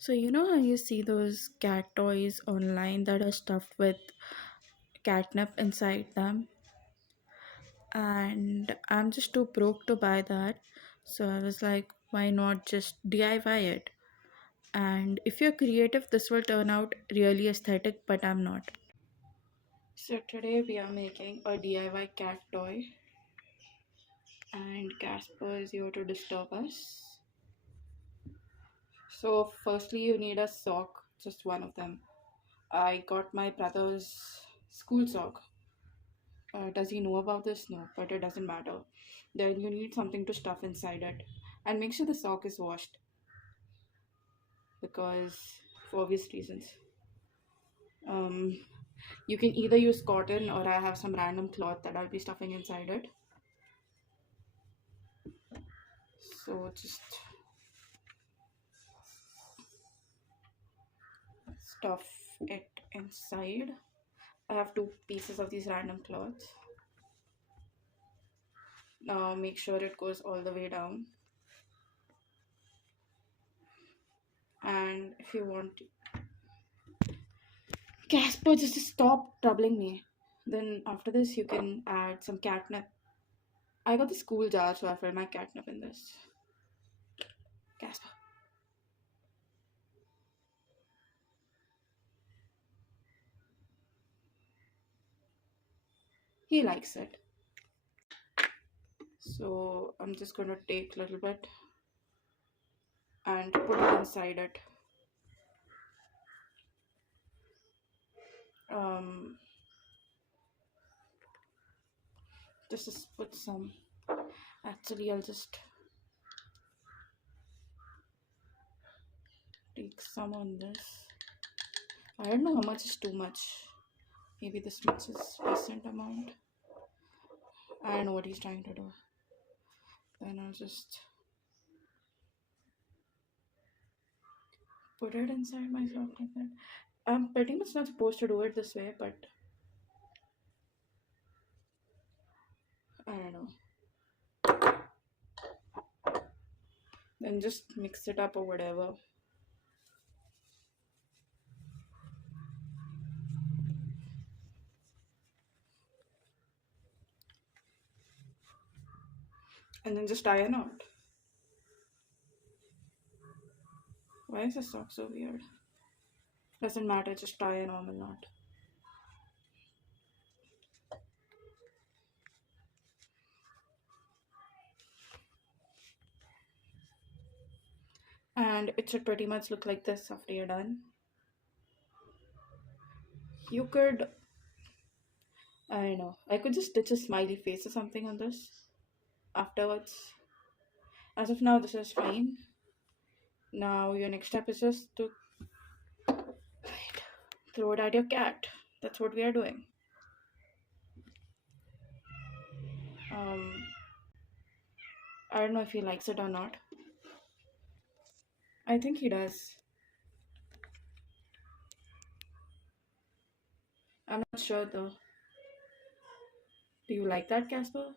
So, you see those cat toys online that are stuffed with catnip inside them, and I'm just too broke to buy that. So, I was like, why not just DIY it? And if you're creative, this will turn out really aesthetic, but I'm not. So, today we are making a DIY cat toy, and Casper is here to disturb us. So, firstly, you need a sock, just one of them. I got my brother's school sock. Does he know about this? No, but it doesn't matter. Then you need something to stuff inside it. And make sure the sock is washed because, for obvious reasons. Um, you can either use cotton or I have some random cloth that I'll be stuffing inside it. So just stuff it inside. I have two pieces of these random cloths. Now make sure it goes all the way down. And if you want, Casper, just stop troubling me. Then after this, you can add some catnip. I got the school jar, so I filled my catnip in this. Casper. He likes it. So I'm just gonna take a little bit and put it inside it. Um, just put some. Actually, I'll just take some on this. I don't know how much is too much. Maybe this much is decent amount. I don't know what he's trying to do. Then I'll just put it inside myself like that. I'm pretty much not supposed to do it this way, but I don't know. Then just mix it up or whatever. And then just tie a knot. Why is this sock so weird? Doesn't matter, just tie a normal knot. And it should pretty much look like this after you're done. You could, I don't know, I could just stitch a smiley face or something on this afterwards. As of now, this is fine. Now, your next step is just to throw it at your cat. That's what we are doing. Um, I don't know if he likes it or not. I think he does. I'm not sure though. Do you like that, Casper?